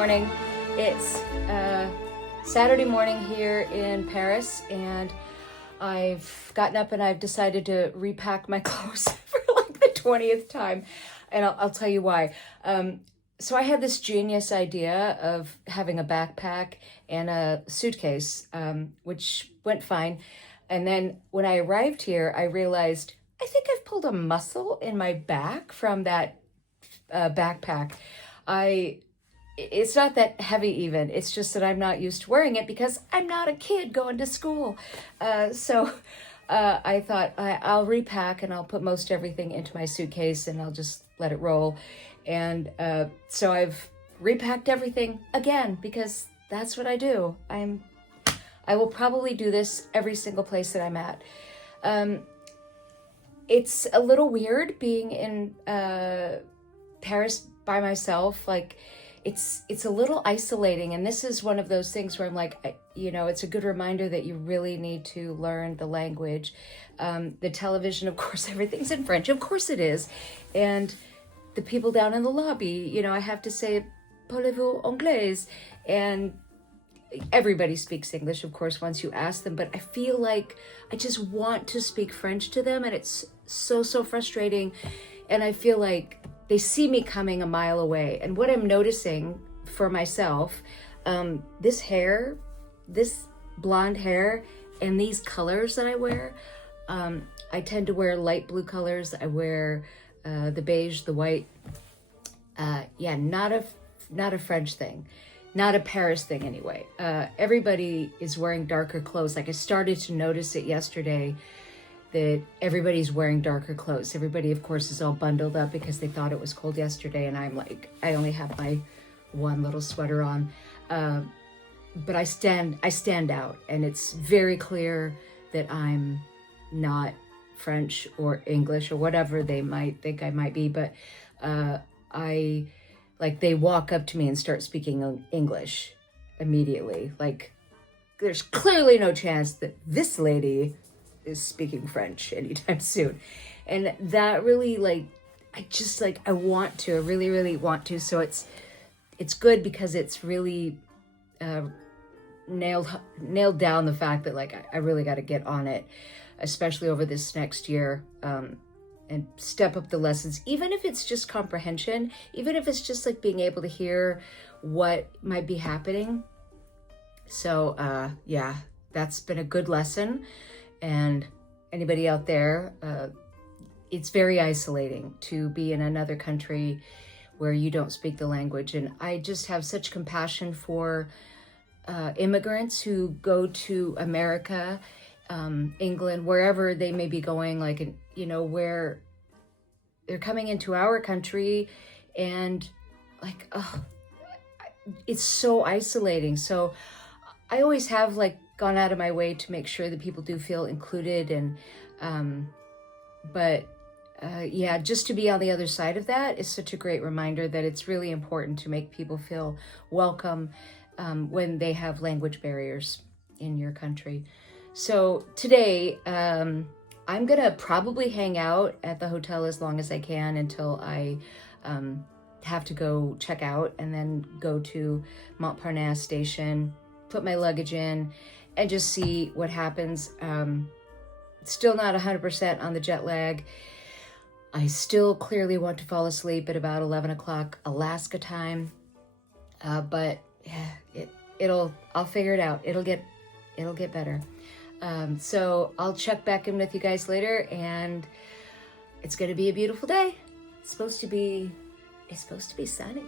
morning. It's Saturday morning here in Paris, and I've gotten up and I've decided to repack my clothes for like the 20th time, and I'll tell you why. So I had this genius idea of having a backpack and a suitcase, which went fine. And then when I arrived here, I realized I think I've pulled a muscle in my back from that backpack. It's not that heavy even. It's just that I'm not used to wearing it because I'm not a kid going to school. So I thought I'll repack and I'll put most everything into my suitcase and I'll just let it roll. And so I've repacked everything again because that's what I do. I will probably do this every single place that I'm at. It's a little weird being in Paris by myself. Like it's a little isolating, and this is one of those things where I'm like, it's a good reminder that you really need to learn the language. The television, of course, everything's in French. Of course it is. And the people down in the lobby, I have to say, parlez-vous anglais? And everybody speaks English, of course, once you ask them, but I feel like I just want to speak French to them, and it's so frustrating. And I feel like they see me coming a mile away. And what I'm noticing for myself, this hair, this blonde hair, and these colors that I wear, I tend to wear light blue colors. I wear the beige, the white. Not a French thing. Not a Paris thing anyway. Everybody is wearing darker clothes. Like I started to notice it yesterday that everybody's wearing darker clothes. Everybody, of course, is all bundled up because they thought it was cold yesterday. And I'm like, I only have my one little sweater on. But I stand out, and it's very clear that I'm not French or English or whatever they might think I might be. But they walk up to me and start speaking English immediately. Like, there's clearly no chance that this lady is speaking French anytime soon. And that really, I want to, I really, really want to. So it's good because it's really nailed down the fact that, I really got to get on it, especially over this next year. And step up the lessons, even if it's just comprehension, even if it's just being able to hear what might be happening. So that's been a good lesson. And anybody out there, it's very isolating to be in another country where you don't speak the language. And I just have such compassion for immigrants who go to America, England, wherever they may be going, where they're coming into our country and it's so isolating. So I always have gone out of my way to make sure that people do feel included. And just to be on the other side of that is such a great reminder that it's really important to make people feel welcome when they have language barriers in your country. So today, I'm going to probably hang out at the hotel as long as I can until I have to go check out, and then go to Montparnasse station, put my luggage in, and just see what happens. Still not 100% on the jet lag. I still clearly want to fall asleep at about 11 o'clock Alaska time. But yeah, I'll figure it out. It'll get better. So I'll check back in with you guys later, and it's going to be a beautiful day. It's supposed to be sunny.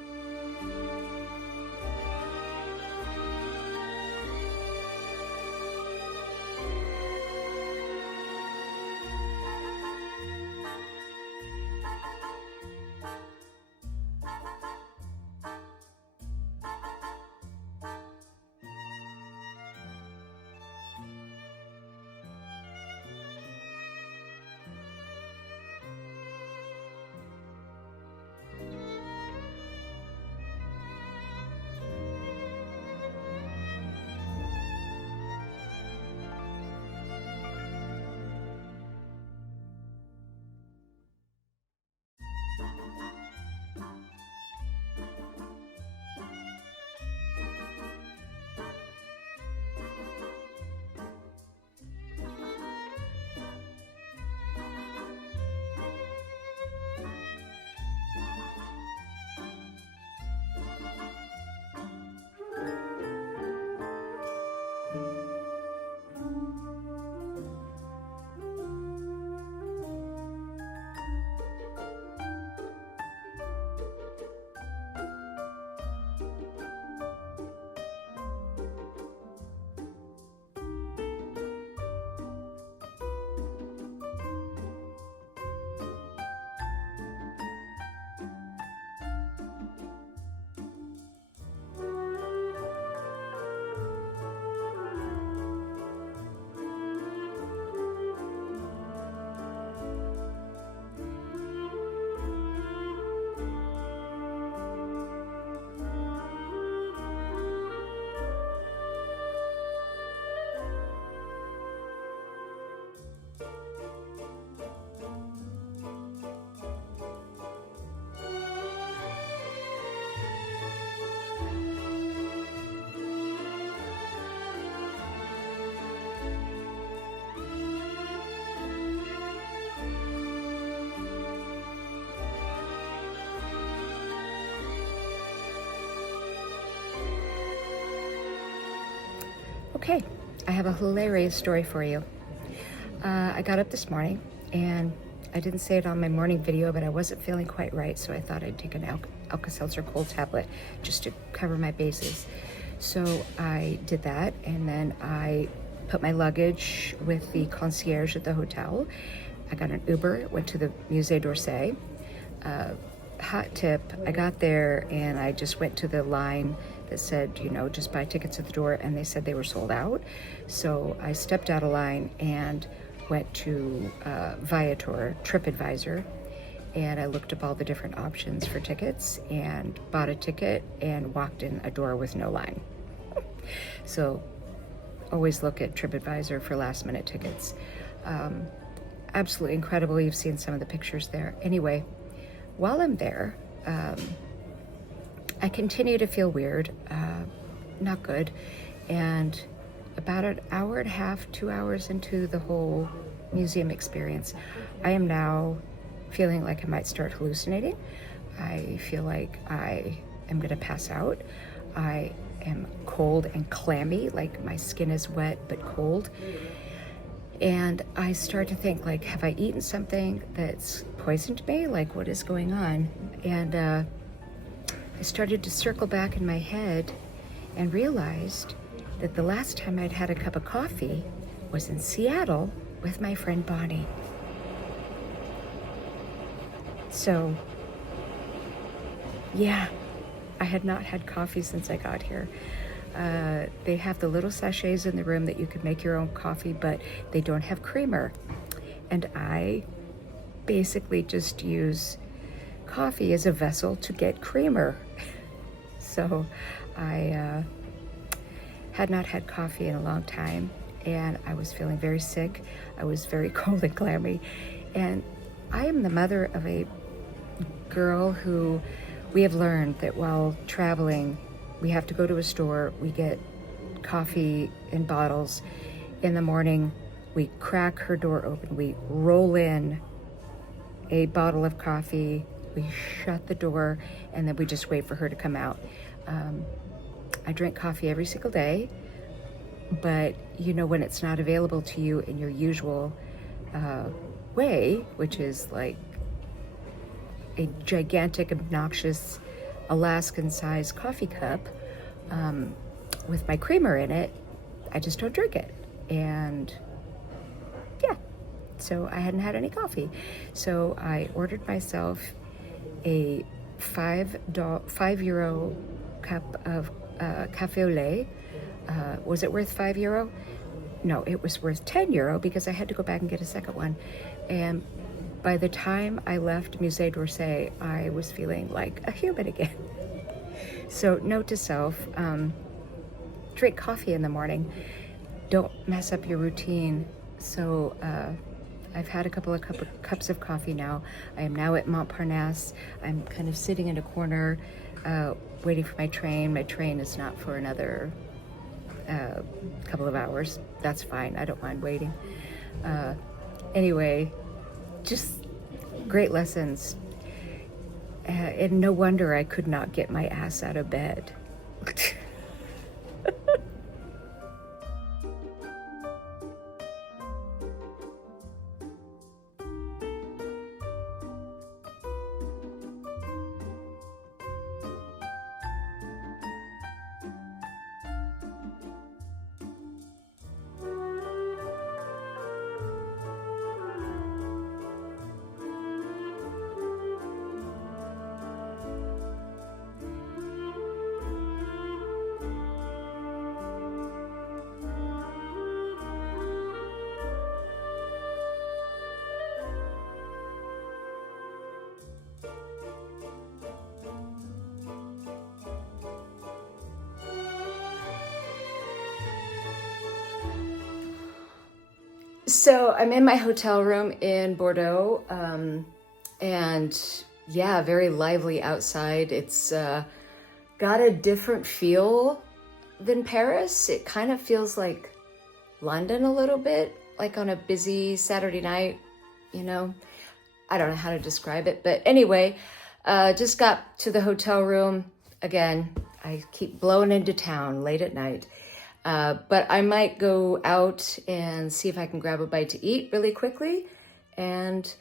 Okay, I have a hilarious story for you. I got up this morning and I didn't say it on my morning video, but I wasn't feeling quite right, so I thought I'd take an Alka-Seltzer cold tablet just to cover my bases. So I did that, and then I put my luggage with the concierge at the hotel. I got an Uber, went to the Musee D'Orsey. Hot tip, I got there and I just went to the line that said, just buy tickets at the door, and they said they were sold out. So I stepped out of line and went to Viator, TripAdvisor, and I looked up all the different options for tickets and bought a ticket and walked in a door with no line. So always look at TripAdvisor for last minute tickets. Absolutely incredible. You've seen some of the pictures there. Anyway, while I'm there, I continue to feel weird, not good. And about an hour and a half, 2 hours into the whole museum experience, I am now feeling like I might start hallucinating. I feel like I am gonna pass out. I am cold and clammy, like my skin is wet but cold. And I start to think, like, have I eaten something that's poisoned me? Like, what is going on? And I started to circle back in my head and realized that the last time I'd had a cup of coffee was in Seattle with my friend Bonnie. So, yeah, I had not had coffee since I got here. They have the little sachets in the room that you can make your own coffee, but they don't have creamer. And I basically just use coffee as a vessel to get creamer. So I had not had coffee in a long time, and I was feeling very sick. I was very cold and clammy. And I am the mother of a girl who we have learned that while traveling, we have to go to a store, we get coffee in bottles. In the morning, we crack her door open, we roll in a bottle of coffee, we shut the door, and then we just wait for her to come out. I drink coffee every single day, but when it's not available to you in your usual way, which is like a gigantic, obnoxious Alaskan-sized coffee cup with my creamer in it, I just don't drink it. And yeah, so I hadn't had any coffee. So I ordered myself a €5 cup of cafe au lait. Was it worth €5? No, it was worth €10 because I had to go back and get a second one. And by the time I left Musée D'Orsey, I was feeling like a human again. So note to self, drink coffee in the morning. Don't mess up your routine. So I've had a couple of cups of coffee now. I am now at Montparnasse. I'm kind of sitting in a corner waiting for my train. My train is not for another couple of hours. That's fine. I don't mind waiting. Anyway, just great lessons. And no wonder I could not get my ass out of bed. So I'm in my hotel room in Bordeaux, and yeah, very lively outside. It's got a different feel than Paris. It kind of feels like London a little bit, like on a busy Saturday night, I don't know how to describe it, but anyway, just got to the hotel room. Again, I keep blowing into town late at night. But I might go out and see if I can grab a bite to eat really quickly. And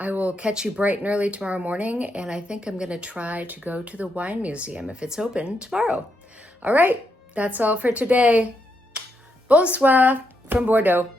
I will catch you bright and early tomorrow morning. And I think I'm going to try to go to the wine museum if it's open tomorrow. All right, that's all for today. Bonsoir from Bordeaux.